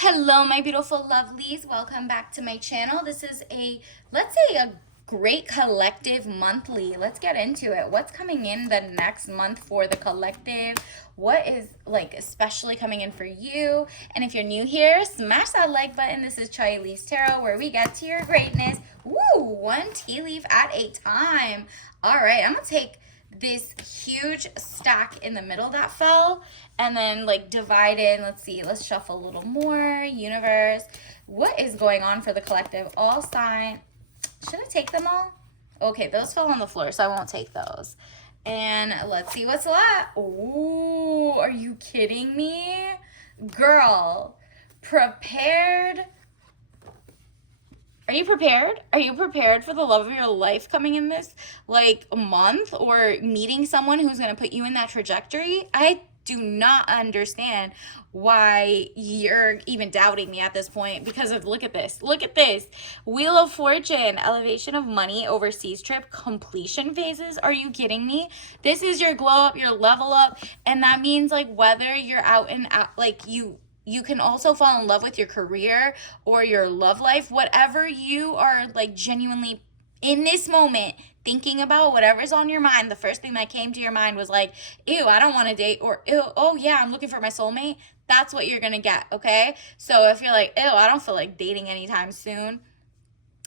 Hello, my beautiful lovelies. Welcome back to my channel. This is let's say, a great collective monthly. Let's get into it. What's coming in the next month for the collective? What is especially coming in for you? And if you're new here, smash that like button. This is Chai Elise Tarot, where we get to your greatness. Woo! One tea leaf at a time. All right, I'm gonna take this huge stack in the middle that fell and then divide in. Let's see, let's shuffle a little more. Universe, what is going on for the collective? All sign. Should I take them all? Okay, those fell on the floor, so I won't take those. And let's see what's left. Ooh, are you kidding me? Girl, prepared. Are you prepared? Are you prepared for the love of your life coming in this month, or meeting someone who's going to put you in that trajectory? I do not understand why you're even doubting me at this point, because of look at this. Look at this. Wheel of Fortune, elevation of money, overseas trip, completion phases. Are you kidding me? This is your glow up, your level up, and that means whether you're out and out, you can also fall in love with your career or your love life, whatever you are genuinely in this moment thinking about, whatever's on your mind. The first thing that came to your mind was ew, I don't want to date, or ew, oh yeah, I'm looking for my soulmate. That's what you're gonna get. Okay, so if you're ew, I don't feel like dating anytime soon,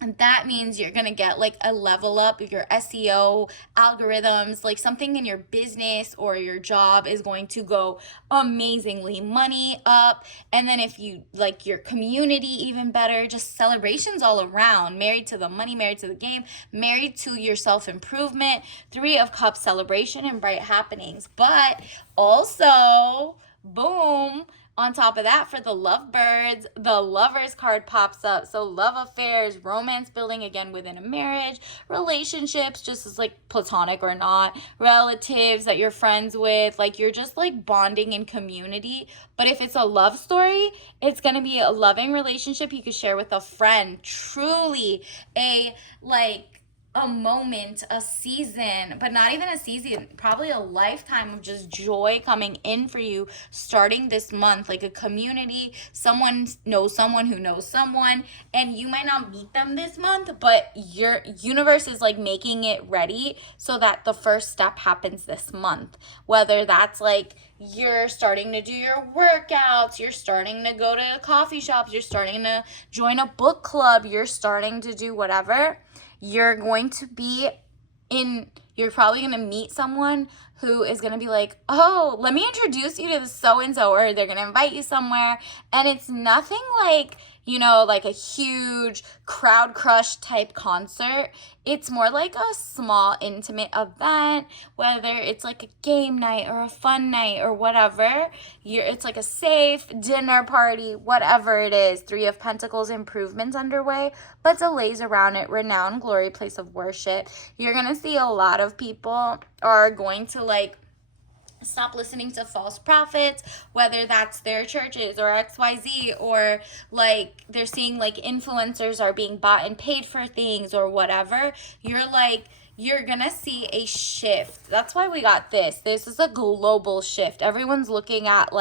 and that means you're going to get a level up. Your SEO algorithms, something in your business or your job is going to go amazingly, money up. And then if you your community, even better, just celebrations all around. Married to the money, married to the game, married to your self-improvement. 3 of Cups, celebration and bright happenings. But also, boom, on top of that, for the lovebirds, the Lovers card pops up. So love affairs, romance building again within a marriage, relationships, just as platonic or not, relatives that you're friends with, you're just bonding in community. But if it's a love story, it's going to be a loving relationship you could share with a friend. Truly a moment, a season, but not even a season, probably a lifetime of just joy coming in for you starting this month, a community. Someone knows someone who knows someone, and you might not meet them this month, but your universe is making it ready so that the first step happens this month. Whether that's you're starting to do your workouts, you're starting to go to coffee shops, you're starting to join a book club, you're starting to do whatever, you're going to be you're probably going to meet someone who is going to be oh, let me introduce you to the so-and-so, or they're going to invite you somewhere, and it's nothing a huge crowd crush type concert. It's more a small intimate event, whether it's a game night or a fun night or whatever. It's a safe dinner party, whatever it is. 3 of Pentacles, improvements underway, but delays around it. Renowned glory, place of worship. You're going to see a lot of people are going to stop listening to false prophets, whether that's their churches or XYZ, or they're seeing influencers are being bought and paid for things or whatever. You're gonna see a shift. That's why we got this. This is a global shift. Everyone's looking at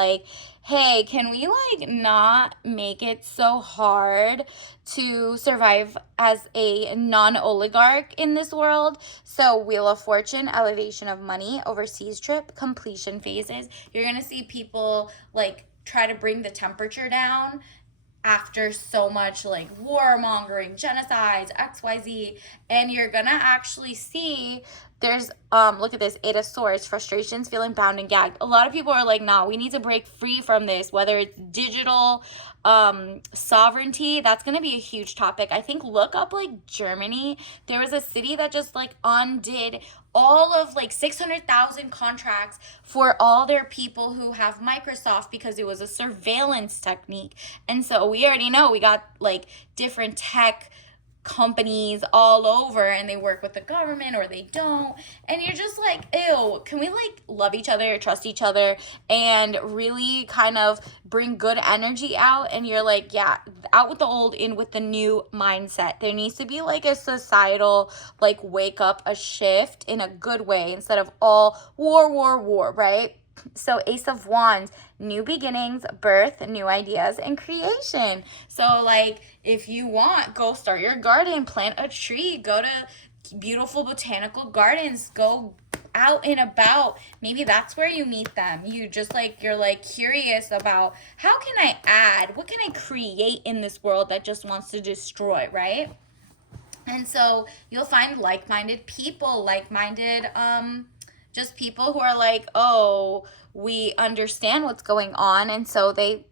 hey, can we not make it so hard to survive as a non-oligarch in this world? So Wheel of Fortune, elevation of money, overseas trip, completion phases. You're gonna see people try to bring the temperature down after so much warmongering, genocides, XYZ, and you're gonna actually see there's look at this, 8 of Swords, frustrations, feeling bound and gagged. A lot of people are nah, we need to break free from this, whether it's digital sovereignty. That's gonna be a huge topic. I think look up Germany. There was a city that just undid all of 600,000 contracts for all their people who have Microsoft, because it was a surveillance technique. And so we already know we got different tech companies all over, and they work with the government or they don't, and you're just ew, can we love each other, trust each other, and really kind of bring good energy out? And you're yeah, out with the old, in with the new mindset. There needs to be a societal wake up, a shift in a good way, instead of all war, right? So Ace of Wands, new beginnings, birth, new ideas, and creation. So, like, if you want, go start your garden, plant a tree, go to beautiful botanical gardens, go out and about. Maybe that's where you meet them. You just like, you're like curious about, how can I add, what can I create in this world that just wants to destroy, right? And so you'll find like-minded people, like-minded just people who are like, oh, we understand what's going on, and so they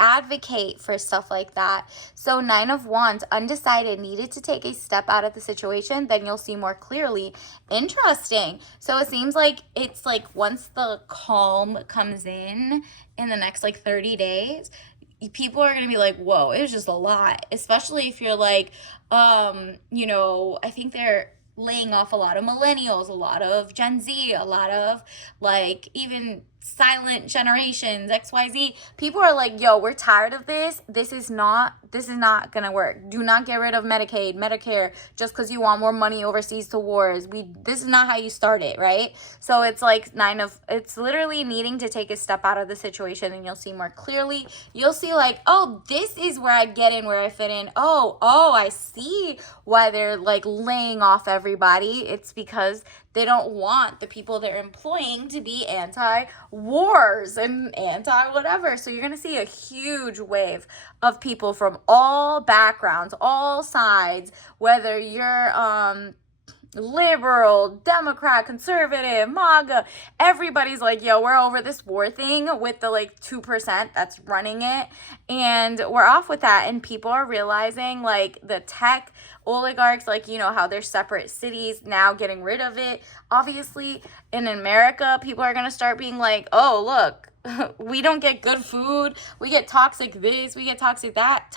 advocate for stuff like that. So 9 of Wands, undecided, needed to take a step out of the situation, then you'll see more clearly. Interesting. So it seems like it's like once the calm comes in the next like 30 days, people are going to be like, whoa, it was just a lot. Especially if you're like, I think they're laying off a lot of millennials, a lot of Gen Z, a lot of like even silent generations, XYZ. People are like, yo, we're tired of this. This is not gonna work. Do not get rid of Medicaid, Medicare, just because you want more money overseas to wars. This is not how you start it, right? So it's like it's literally needing to take a step out of the situation, and you'll see more clearly. You'll see like, oh, this is where I get in, where I fit in. Oh, I see why they're like laying off everybody. It's because they don't want the people they're employing to be anti-wars and anti-whatever. So you're going to see a huge wave of people from all backgrounds, all sides, whether you're liberal, Democrat, conservative, MAGA, everybody's like, yo, we're over this war thing with the like 2% that's running it, and we're off with that. And people are realizing, like, the tech oligarchs, like, how they're separate cities, now getting rid of it. Obviously, in America, people are going to start being like, oh, look, we don't get good food, we get toxic this, we get toxic that.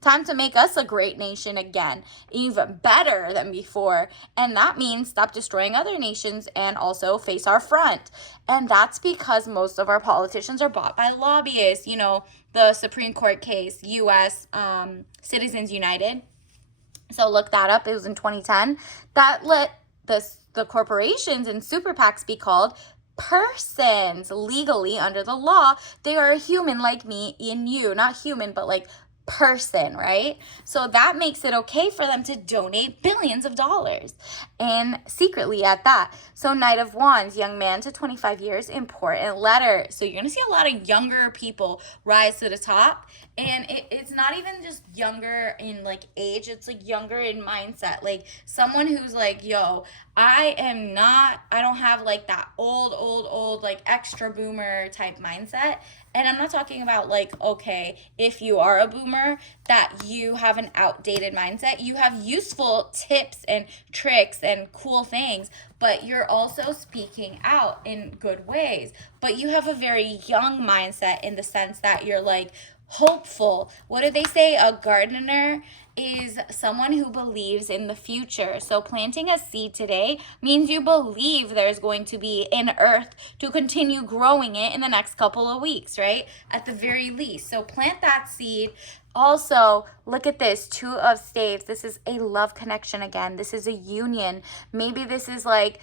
Time to make us a great nation again, even better than before. And that means stop destroying other nations and also face our front. And that's because most of our politicians are bought by lobbyists. The Supreme Court case, U.S. Citizens United. So look that up. It was in 2010. That let the corporations and super PACs be called persons legally under the law. They are a human like me and you. Not human, but like person, right? So that makes it okay for them to donate billions of dollars, and secretly at that. So Knight of Wands, young man to 25 years, important letter. So you're gonna see a lot of younger people rise to the top, and it's not even just younger in like age, it's like younger in mindset. Like someone who's like, yo, I don't have like that old like extra boomer type mindset. And I'm not talking about like, okay, if you are a boomer, that you have an outdated mindset. You have useful tips and tricks and cool things, but you're also speaking out in good ways. But you have a very young mindset in the sense that you're like hopeful. What do they say? A gardener is someone who believes in the future. So planting a seed today means you believe there's going to be an earth to continue growing it in the next couple of weeks, right? At the very least. So plant that seed. Also, look at this, 2 of Staves. This is a love connection again. This is a union. Maybe this is like,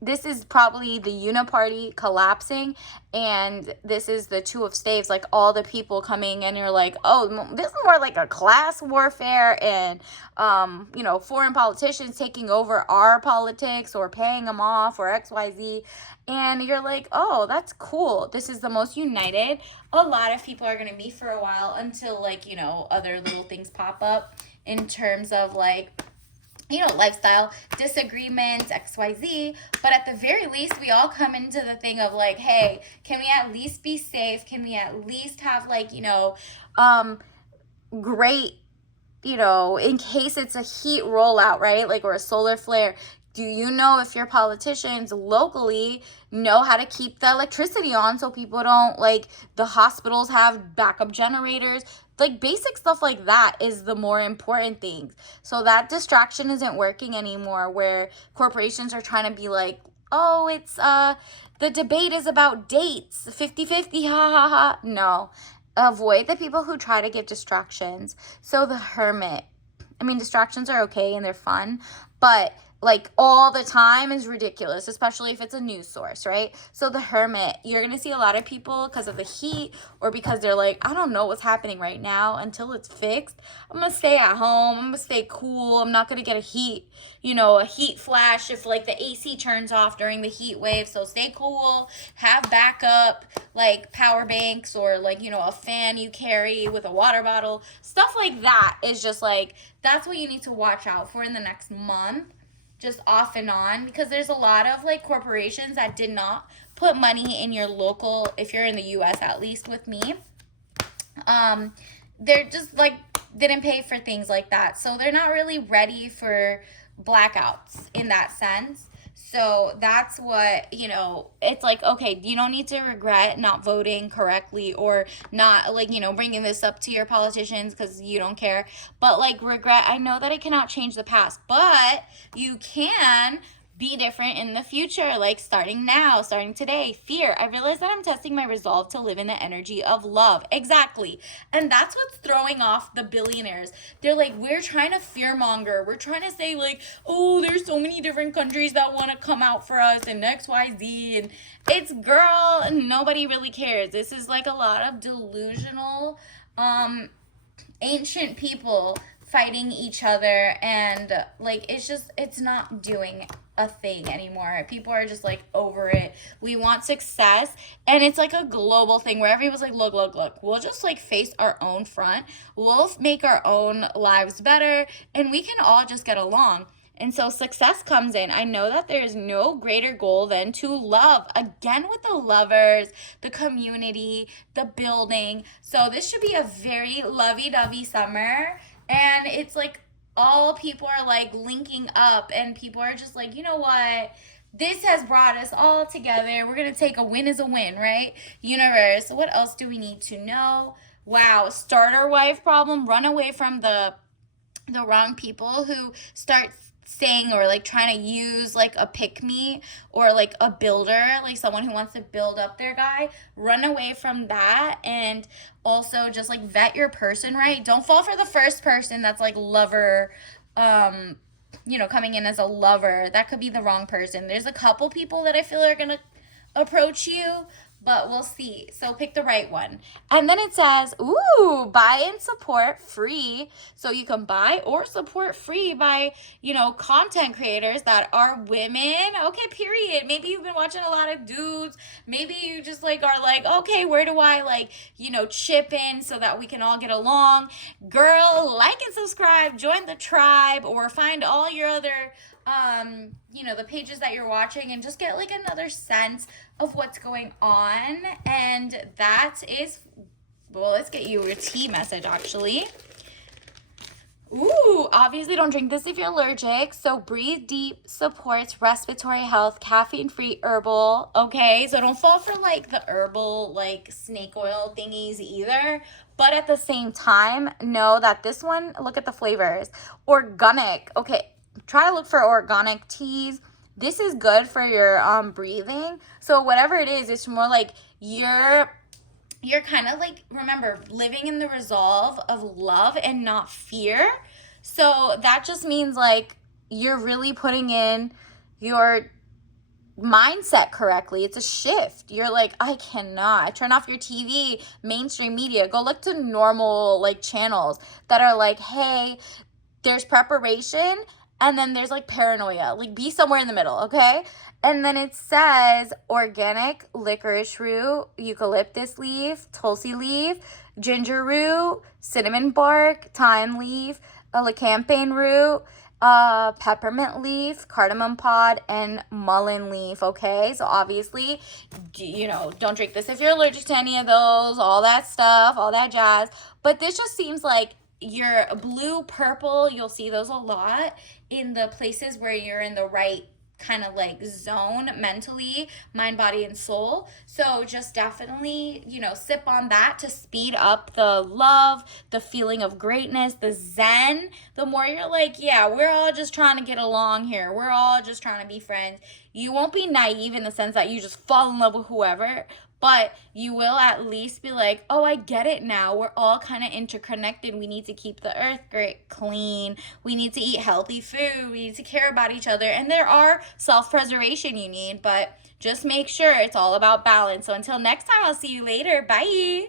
this is probably the uniparty collapsing, and this is the 2 of Staves, like all the people coming, and you're like, oh, this is more like a class warfare, and foreign politicians taking over our politics or paying them off or XYZ, and you're like, oh, that's cool. This is the most united a lot of people are going to be for a while, until like, other little things pop up in terms of like, lifestyle disagreements, XYZ. But at the very least, we all come into the thing of like, hey, can we at least be safe? Can we at least have like, great, in case it's a heat rollout, right? Like, or a solar flare. Do you know if your politicians locally know how to keep the electricity on so people don't, like, the hospitals have backup generators? Like, basic stuff like that is the more important things. So that distraction isn't working anymore, where corporations are trying to be like, oh, it's, the debate is about dates, 50-50, ha ha ha. No. Avoid the people who try to give distractions. So the Hermit. I mean, distractions are okay and they're fun, but like all the time is ridiculous, especially if it's a news source, right? So the hermit, you're going to see a lot of people because of the heat or because they're like, I don't know what's happening right now until it's fixed. I'm going to stay at home. I'm going to stay cool. I'm not going to get a heat flash if like the AC turns off during the heat wave. So stay cool, have backup like power banks or like, a fan you carry with a water bottle. Stuff like that is just like, that's what you need to watch out for in the next month. Just off and on, because there's a lot of like corporations that did not put money in your local, if you're in the US at least with me, they're just like didn't pay for things like that, so they're not really ready for blackouts in that sense. So that's what, it's like, okay, you don't need to regret not voting correctly or not, like, bringing this up to your politicians because you don't care. But, like, regret, I know that I cannot change the past, but you can be different in the future, like starting now, starting today. Fear. I realize that I'm testing my resolve to live in the energy of love. Exactly. And that's what's throwing off the billionaires. They're like, we're trying to fearmonger. We're trying to say like, oh, there's so many different countries that want to come out for us and XYZ. And it's girl, nobody really cares. This is like a lot of delusional, ancient people fighting each other, and like it's not doing a thing anymore. People are just like over it. We want success, and it's like a global thing where everyone's like, look, we'll just like face our own front, we'll make our own lives better, and we can all just get along. And so success comes in. I know that there's no greater goal than to love. Again, with the lovers, the community, the building. So this should be a very lovey-dovey summer. And it's like all people are like linking up, and people are just like, you know what? This has brought us all together. We're going to take a win as a win, right? Universe, what else do we need to know? Wow, starter wife problem. Run away from the wrong people who start saying or like trying to use like a pick me or like a builder, like someone who wants to build up their guy. Run away from that, and also just like vet your person, right? Don't fall for the first person that's like lover, coming in as a lover. That could be the wrong person. There's a couple people that I feel are gonna approach you, but we'll see. So pick the right one. And then it says, ooh, buy and support free. So you can buy or support free by, content creators that are women. Okay, period. Maybe you've been watching a lot of dudes. Maybe you just like are like, okay, where do I like, chip in so that we can all get along? Girl, like and subscribe, join the tribe, or find all your other the pages that you're watching and just get like another sense of what's going on. And that is, well, let's get you your tea message actually. Ooh, obviously don't drink this if you're allergic. So breathe deep, supports respiratory health, caffeine-free herbal. Okay, so don't fall for like the herbal like snake oil thingies either. But at the same time, know that this one, look at the flavors. Organic. Okay, try to look for organic teas. This is good for your breathing. So whatever it is, it's more like you're kind of like, remember, living in the resolve of love and not fear. So that just means like you're really putting in your mindset correctly. It's a shift. You're like, I cannot. Turn off your TV, mainstream media. Go look to normal like channels that are like, hey, there's preparation, and then there's like paranoia. Like be somewhere in the middle, okay? And then it says organic licorice root, eucalyptus leaf, tulsi leaf, ginger root, cinnamon bark, thyme leaf, elecampane root, peppermint leaf, cardamom pod, and mullein leaf, okay? So obviously, don't drink this if you're allergic to any of those, all that stuff, all that jazz. But this just seems like your blue, purple, you'll see those a lot in the places where you're in the right kind of like zone mentally, mind, body, and soul. So just definitely, sip on that to speed up the love, the feeling of greatness, the zen. The more you're like, yeah, we're all just trying to get along here. We're all just trying to be friends. You won't be naive in the sense that you just fall in love with whoever, but you will at least be like, oh, I get it now. We're all kind of interconnected. We need to keep the earth great clean. We need to eat healthy food. We need to care about each other. And there are self-preservation you need, but just make sure it's all about balance. So until next time, I'll see you later. Bye.